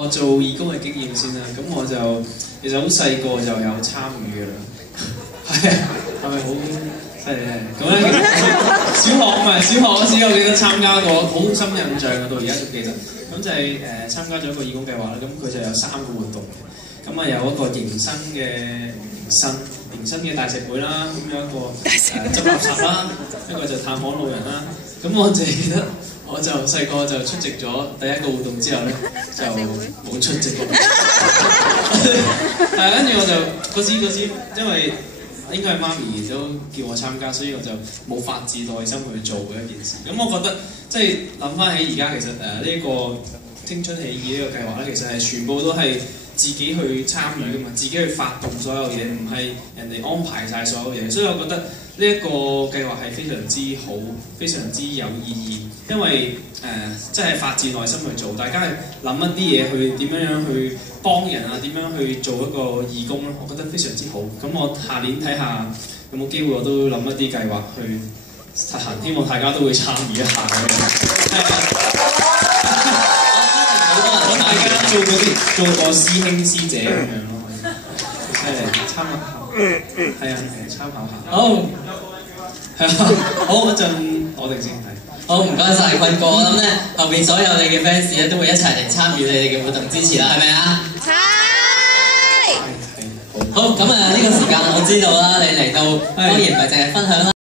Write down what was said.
我做義工嘅經驗先啦，咁我就其實好細個就有參與嘅啦，係咪好犀利咧？咁咧其實小學嗰時我記得參加過，好深印象到而家仲記得。咁就係參加咗一個義工計劃啦，咁佢就有3個活動嘅，咁啊有一個迎新嘅大食會啦，咁有一個執垃圾啦，一個就探訪老人啦。咁我就記得。我就細個就出席咗第一個活動之後咧，就冇出席過。係跟住我就嗰時，因為應該係媽咪都叫我參加，所以我就冇發自內心去做嘅一件事。咁我覺得即係諗翻起而家其實呢個青春起義呢個計劃咧，其實係全部都係自己去參與㗎嘛，自己去發動所有嘢，唔係人哋安排晒所有嘢。所以我覺得呢一個計劃係非常之好，非常之有意義。因為即係發自內心去做，大家係諗一啲嘢去點樣去幫人啊，點樣去做一個義工咯，我覺得非常之好。咁我下年睇下有冇機會，我都諗一啲計劃去實行，希望大家都會參與一下嘅。咁大家做個師兄師姐咁樣咯，參考下，係啊，參考下。好，係啊，好嗰陣我哋先睇。好，唔該晒坤哥，我諗咧後邊所有你嘅 fans 咧都會一齊嚟參與你哋嘅活動支持啦，係咪啊？係。好，咁呢個時間我知道啦，你嚟到當然唔係淨係分享啦。